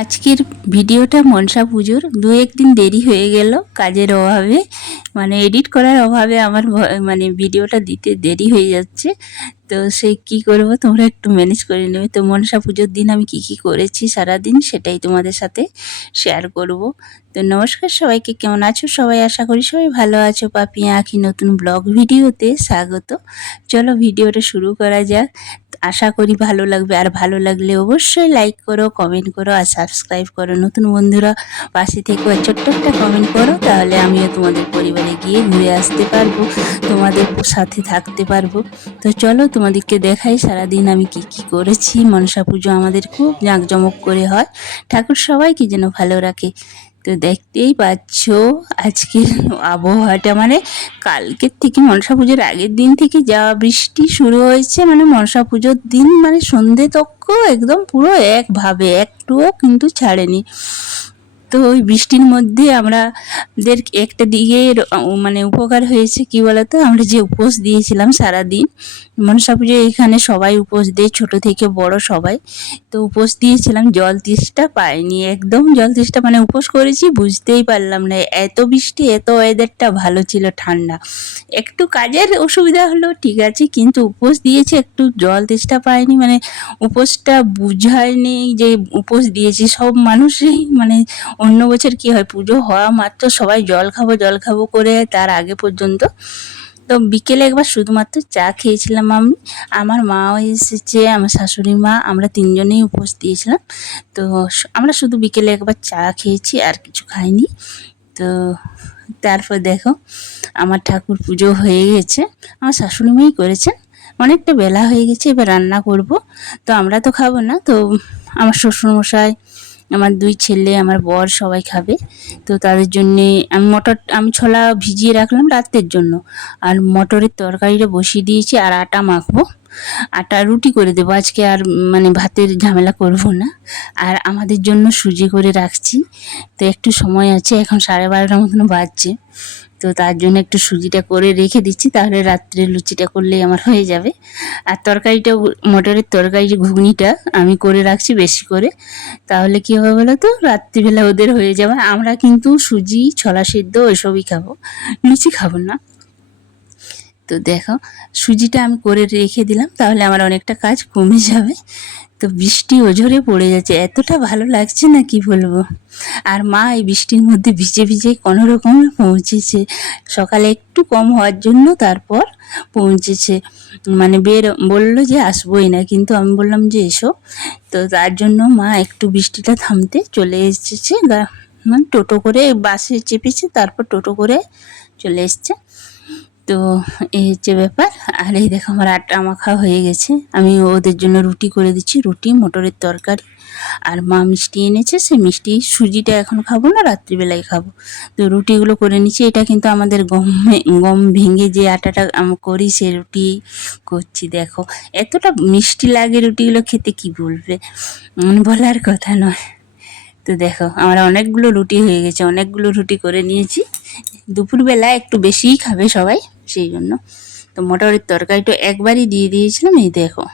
আজকের ভিডিওটা মনসা পুজোর দু একদিন দেরি হয়ে গেল কাজের অভাবে, মানে এডিট করার অভাবে আমার মানে ভিডিওটা দিতে দেরি হয়ে যাচ্ছে। তো সে কি করব, তোমরা একটু ম্যানেজ করে নেবে। তো মনসা পুজোর দিন আমি কি কি করেছি সারাদিন সেটাই তোমাদের সাথে শেয়ার করব। তো নমস্কার সবাইকে, কেমন আছো সবাই? আশা করি সবাই ভালো আছো। পাপিয়া আঁখি নতুন ব্লগ ভিডিওতে স্বাগত। চলো ভিডিওটা শুরু করা যাক। আশা করি ভালো লাগবে, আর ভালো লাগলে অবশ্যই লাইক করো, কমেন্ট করো আর সাবস্ক্রাইব করো। নতুন বন্ধুরা পাশে থেকে ছোট্ট একটা কমেন্ট করো, তাহলে আমিও তোমাদের পরিবারে গিয়ে ঘুরে আসতে পারবো, তোমাদের সাথে থাকতে পারবো। তো চলো তোমাদেরকে দেখাই সারাদিন আমি কি কি করেছি। মনসা পুজো আমাদের খুব জাঁকজমক করে হয়, ঠাকুর সবাইকে যেন ভালো রাখে। তো দেখতেই পাচ্ছ আজকের আবহাওয়াটা, মানে কালকের থেকে মনসা পুজোর আগের দিন থেকে যা বৃষ্টি শুরু হয়েছে, মানে মনসা পুজোর দিন মানে সন্ধে তক্ক একদম পুরো একভাবে, একটুও কিন্তু ছাড়েনি। তো ওই বৃষ্টির মধ্যে আমাদের একটা দিকে মানে উপকার হয়েছে, কি বলতো, আমরা যে উপোস দিয়েছিলাম সারাদিন মনসা পুজো, এখানে সবাই উপোস দেয়, ছোট থেকে বড় সবাই। তো উপোস দিয়েছিলাম, জল তেষ্টা পাইনি একদম। জল তেষ্টা মানে উপোস করেছি বুঝতেই পারলাম না, এত বৃষ্টি, এত ওয়েদারটা ভালো ছিল, ঠান্ডা। একটু কাজের অসুবিধা হলো ঠিক আছে, কিন্তু উপোস দিয়েছি, একটু জল তেষ্টা পাইনি, মানে উপোসটা বুঝায়নি যে উপোস দিয়েছি। সব মানুষই মানে অন্য বছর কি হয়, পুজো হওয়া মাত্র সবাই জল খাবো করে তার আগে পর্যন্ত। তো বিকেলে একবার শুধুমাত্র চা খেয়েছিলাম আমি, আমার মাও এসেছে, আমার শাশুড়ি মা, আমরা তিনজনেই উপোস দিয়েছিলাম। তো আমরা শুধু বিকেলে একবার চা খেয়েছি, আর কিছু খাইনি। তো তারপর দেখো আমার ঠাকুর পুজো হয়ে গেছে, আমার শাশুড়ি মাই করেছেন। অনেকটা বেলা হয়ে গেছে, এবার রান্না করব। তো আমরা তো খাবো না, তো আমার শ্বশুরমশাই, আমার দুই ছেলে, আমার বর সবাই খাবে। তো তাদের জন্যে আমি ছোলা ভিজিয়ে রাখলাম রাতের জন্য, আর মটরের তরকারিটা বসিয়ে দিয়েছি, আর আটা মাখবো, আটা রুটি করে দেবো আজকে, আর মানে ভাতের ঝামেলা করব না। আর আমাদের জন্য সুজি করে রাখছি। তো একটু সময় আছে, এখন 12:30 মতন বাজছে। তো তার জন্য একটু সুজিটা করে রেখে দিচ্ছি, তাহলে রাত্রে লুচিটা করলেই আমার হয়ে যাবে। আর তরকারিটা, মটরের তরকারি ঘুগনিটা আমি করে রাখছি বেশি করে, তাহলে কী হবে বলো তো, রাত্রিবেলা ওদের হয়ে যাবে। আমরা কিন্তু সুজি, ছোলা সিদ্ধ ওইসবই খাবো, লুচি খাবো না। তো দেখো সুজিটা আমি করে রেখে দিলাম, তাহলে আমার অনেকটা কাজ কমে যাবে। তো বৃষ্টি ওঝরে পড়ে যাচ্ছে, এতটা ভালো লাগছে না কি বলবো। আর মা এই বৃষ্টির মধ্যে ভিজে ভিজে কোনো রকমে পৌঁছেছে, সকালে একটু কম হওয়ার জন্য তারপর পৌঁছেছে। মানে বললো যে আসবোই না, কিন্তু আমি বললাম যে এসো। তো তার জন্য মা একটু বৃষ্টিটা থামতে চলে এসেছে, মানে টোটো করে, বাসে চেপেছে, তারপর টোটো করে চলে এসছে। তো এই হচ্ছে ব্যাপার। আর এই দেখো আমার আটা মাখা হয়ে গেছে, আমি ওদের জন্য রুটি করে দিচ্ছি, রুটি মটরের তরকারি। আর মা মিষ্টি এনেছে, সেই মিষ্টি, সুজিটা এখন খাবো না, রাত্রিবেলায় খাবো। তো রুটিগুলো করে নিচ্ছি। এটা কিন্তু আমাদের গম ভেঙে যে আটাটা আমি করি, সে রুটি করছি। দেখো এতটা মিষ্টি লাগে রুটিগুলো খেতে, কি বলবে, বলার কথা নয়। তো দেখো আমার অনেকগুলো রুটি হয়ে গেছে, অনেকগুলো রুটি করে নিয়েছি। দুপুরবেলা একটু বেশিই খাবে সবাই, সেই জন্য। তো মটরের তরকারিটা একবারই দিয়ে দিয়েছিলাম। এই দেখো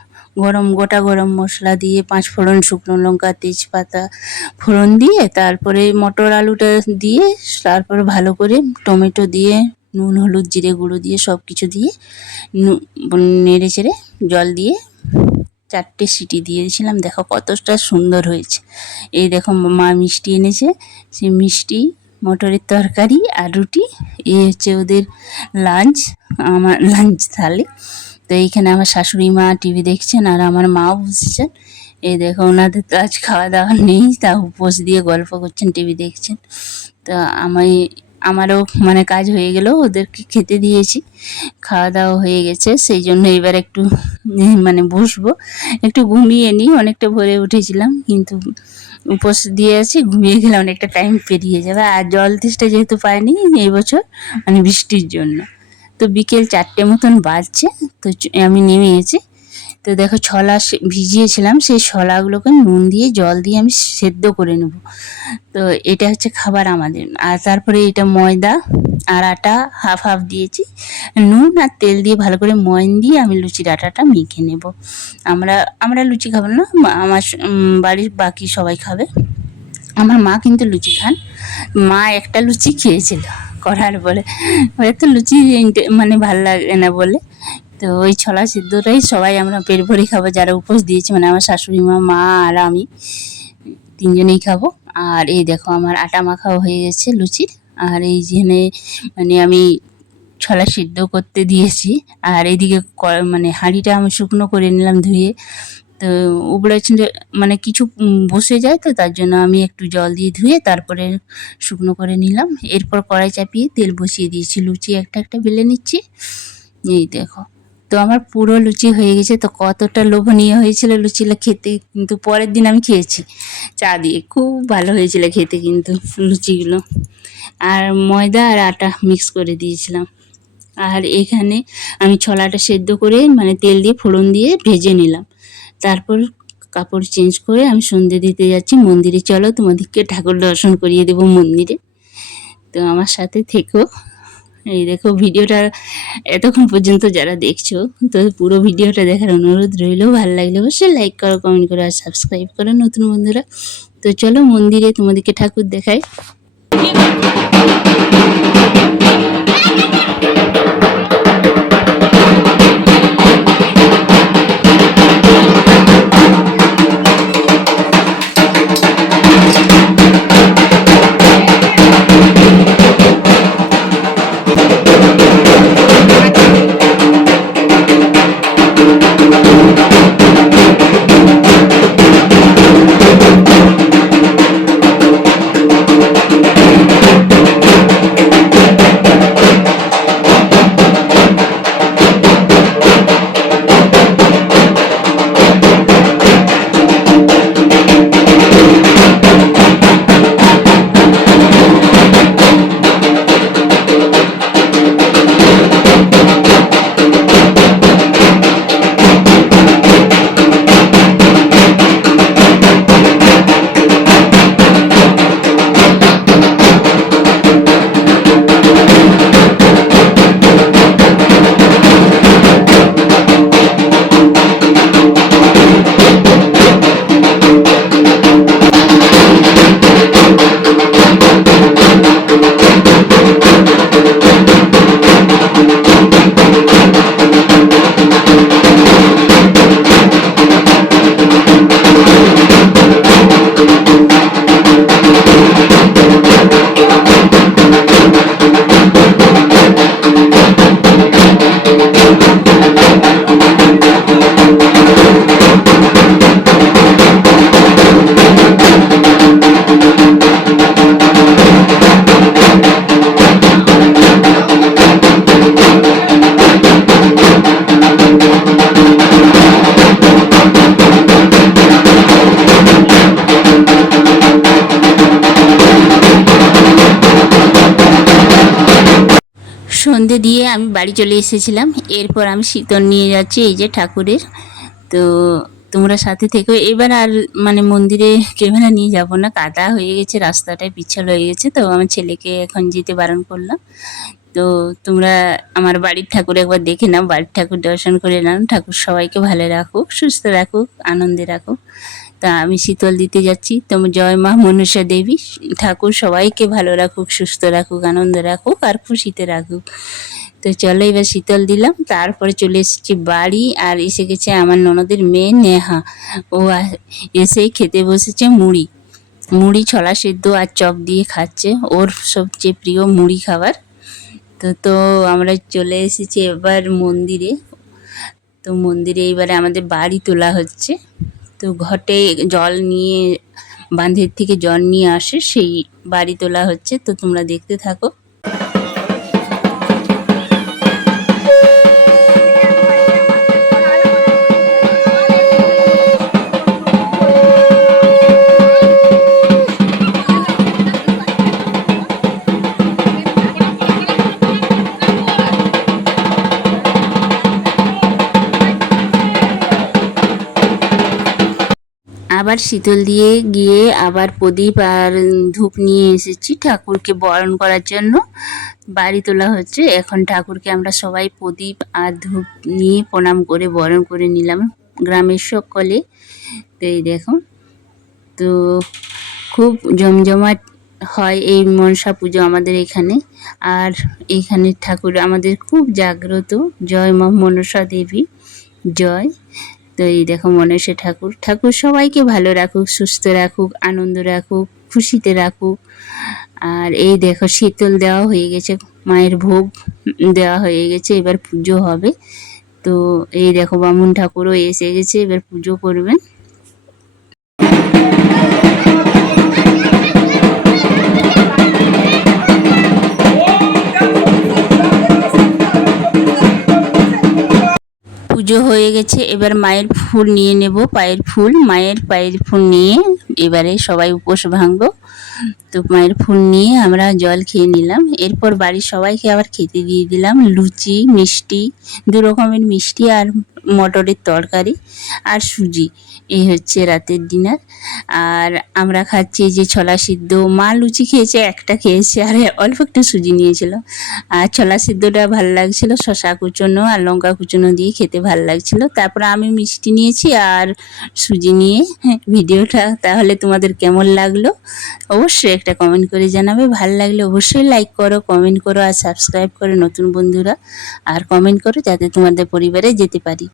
গোটা গরম মশলা দিয়ে, 5 ফোড়ন, শুকনো লঙ্কা, তেজপাতা ফোড়ন দিয়ে, তারপরে মটর আলুটা দিয়ে, তারপরে ভালো করে টমেটো দিয়ে, নুন হলুদ জিরে গুঁড়ো দিয়ে, সব কিছু দিয়ে নেড়ে চেড়ে জল দিয়ে 4টে সিটি দিয়েছিলাম। দেখো কতটা সুন্দর হয়েছে। এই দেখো মা মিষ্টি এনেছে, সেই মিষ্টি, মটরের তরকারি আর রুটি, এই হচ্ছে ওদের লাঞ্চ, আমার লাঞ্চ থালি। তো এইখানে আমার শাশুড়ি মা টিভি দেখছেন, আর আমার মাও বসেছেন। এই দেখো ওনাদের তো আজ খাওয়া দাওয়া নেই, তা উপোস দিয়ে গল্প করছেন, টিভি দেখছেন। তো আমারও মানে কাজ হয়ে গেল, ওদেরকে খেতে দিয়েছি, খাওয়া দাওয়া হয়ে গেছে। সেই জন্য এবার একটু মানে বসবো, একটু ঘুমিয়ে নিই। অনেকটা ভোরে উঠেছিলাম, কিন্তু উপোস দিয়ে আছি, ঘুমিয়ে গেলে অনেকটা টাইম পেরিয়ে যাবে। আর জল তেষ্টা যেহেতু পাইনি এই বছর, মানে বৃষ্টির জন্য। তো বিকেল 4টে মতন বাজছে, তো আমি নেমে গেছি। তো দেখো ছোলা ভিজিয়েছিলাম, সেই ছোলাগুলোকে নুন দিয়ে জল দিয়ে আমি সেদ্ধ করে নেব। তো এটা হচ্ছে খাবার আমাদের। আর তারপরে এটা ময়দা আর আটা হাফ হাফ দিয়েছি, নুন আর তেল দিয়ে ভালো করে ময়ন দিয়ে আমি লুচির আটাটা মেখে নেব। আমরা লুচি খাবো না, আমার বাড়ির বাকি সবাই খাবে। আমার মা কিন্তু লুচি খান, মা একটা লুচি খেয়েছিল করার পরে, হয়তো লুচি মানে ভাল লাগে না বলে, তো ওই ছোলা সিদ্ধটাই সবাই আমরা পেট ভরে খাবো, যারা উপোস দিয়েছে, মানে আমার শাশুড়ি মা, মা আর আমি তিনজনেই খাবো। আর এই দেখো আমার আটা মাখাও হয়ে গেছে লুচির। আর এই জেনে মানে আমি ছোলা সিদ্ধ করতে দিয়েছি। আর এইদিকে মানে হাঁড়িটা আমি শুকনো করে নিলাম ধুয়ে। তো উপরে মানে কিছু বসে যায়, তো তার জন্য আমি একটু জল দিয়ে ধুয়ে তারপরে শুকনো করে নিলাম। এরপর কড়াই চাপিয়ে তেল বসিয়ে দিয়েছি, লুচি একটা একটা বেলে নিচ্ছি। এই দেখো, তো আমার পুরো লুচি হয়ে গেছে। তো কতটা লোভনীয় হয়েছিল লুচিটা খেতে, কিন্তু পরের দিন আমি খেয়েছি চা দিয়ে, খুব ভালো হয়েছিল খেতে কিন্তু লুচিগুলো। আর ময়দা আর আটা মিক্স করে দিয়েছিলাম। আর এখানে আমি ছোলাটা সেদ্ধ করে মানে তেল দিয়ে ফোড়ন দিয়ে ভেজে নিলাম। তারপর কাপড় চেঞ্জ করে আমি সন্ধে দিতে যাচ্ছি মন্দিরে। চলো তোমাদেরকে ঠাকুর দর্শন করিয়ে দেবো মন্দিরে, তো আমার সাথে থেকো। এই দেখো ভিডিওটা এতক্ষণ পর্যন্ত যারা দেখছো, তো পুরো ভিডিওটা দেখার অনুরোধ রইল। ভালো লাগলে অবশ্যই লাইক করো, কমেন্ট করো আর সাবস্ক্রাইব করো নতুন বন্ধুরা। তো চলো মন্দিরে তোমাদেরকে ঠাকুর দেখাই। সন্ধে দিয়ে আমি বাড়ি চলে এসেছিলাম। এরপর আমি শীতল নিয়ে যাচ্ছি এই যে ঠাকুরের। তো তোমরা সাথে থেকো। এবার আর মানে মন্দিরে ক্যামেরা নিয়ে যাব না, কাদা হয়ে গেছে, রাস্তাটায় পিছল হয়ে গেছে, তো আমার ছেলেকে এখন যেতে বারণ করলাম। তো তোমরা আমার বাড়ির ঠাকুর একবার দেখে নাও, বাড়ির ঠাকুর দর্শন করে নাও। ঠাকুর সবাইকে ভালো রাখুক, সুস্থ রাখুক, আনন্দে রাখুক। তা আমি শীতল দিতে যাচ্ছি। তো জয় মা মনসা দেবী, ঠাকুর সবাইকে ভালো রাখুক, সুস্থ রাখুক, আনন্দে রাখুক আর খুশিতে রাখুক। তো চলো এবার শীতল দিলাম, তারপরে চলে এসেছি বাড়ি। আর এসে গেছে আমার ননদের মেয়ে নেহা, ও এসেই খেতে বসেছে মুড়ি। মুড়ি ছোলা সেদ্ধ আর চপ দিয়ে খাচ্ছে, ওর সবচেয়ে প্রিয় মুড়ি খাবার। তো আমরা চলে এসেছি এবার মন্দিরে। তো মন্দিরে এবারে আমাদের বাড়ি তোলা হচ্ছে। তো ঘটে জল নিয়ে, বাঁধের থেকে জল নিয়ে আসে, সেই বাড়ি তোলা হচ্ছে। তো তোমরা দেখতে থাকো। আবার শীতল দিয়ে গিয়ে আবার প্রদীপ আর ধূপ নিয়ে এসেছি ঠাকুরকে বরণ করার জন্য। বাড়ি তোলা হচ্ছে এখন, ঠাকুরকে আমরা সবাই প্রদীপ আর ধূপ নিয়ে প্রণাম করে বরণ করে নিলাম গ্রামের সকলে। তো এই দেখো, তো খুব জমজমাট হয় এই মনসা পুজো আমাদের এখানে। আর এখানে ঠাকুর আমাদের খুব জাগ্রত। জয় মা মনসা দেবী জয়। তো এই দেখো মনসা ঠাকুর, ঠাকুর সবাইকে ভালো রাখুক, সুস্থ রাখুক, আনন্দ রাখুক, খুশিতে রাখুক। আর এই দেখো শীতল দেওয়া হয়ে গেছে, মায়ের ভোগ দেওয়া হয়ে গেছে, এবার পুজো হবে। তো এই দেখো বামুন ঠাকুরও এসে গেছে, এবার পুজো করবেন। পুজো হয়ে গেছে, এবার মায়ের ফুল নিয়ে নেব, পায়ের ফুল, মায়ের পায়ের ফুল নিয়ে এবারে সবাই উপোস ভাঙবো। তো মায়ের ফুল নিয়ে আমরা জল খেয়ে নিলাম। এরপর বাড়ির সবাইকে আবার খেতে দিয়ে দিলাম লুচি, মিষ্টি, 2 রকমের মিষ্টি আর মটরের তরকারি আর সুজি। এই হচ্ছে রাতের ডিনার। আর আমরা খাচ্ছি যে ছোলা সিদ্ধ। মা লুচি খেয়েছে, একটা খেয়েছে, আর অল্প একটু সুজি নিয়েছিল। আর ছোলা সিদ্ধটা ভালো লাগছিল, শসা কুচনো আর লঙ্কা কুচনো দিয়ে খেতে ভালো লাগছিল। তারপরে আমি মিষ্টি নিয়েছি আর সুজি নিয়ে। ভিডিওটা তাহলে তোমাদের কেমন লাগলো অবশ্যই একটা কমেন্ট করে জানাবে। ভালো লাগলে অবশ্যই লাইক করো, কমেন্ট করো আর সাবস্ক্রাইব করো নতুন বন্ধুরা। আর কমেন্ট করো যাতে তোমাদের পরিবারে যেতে পারি।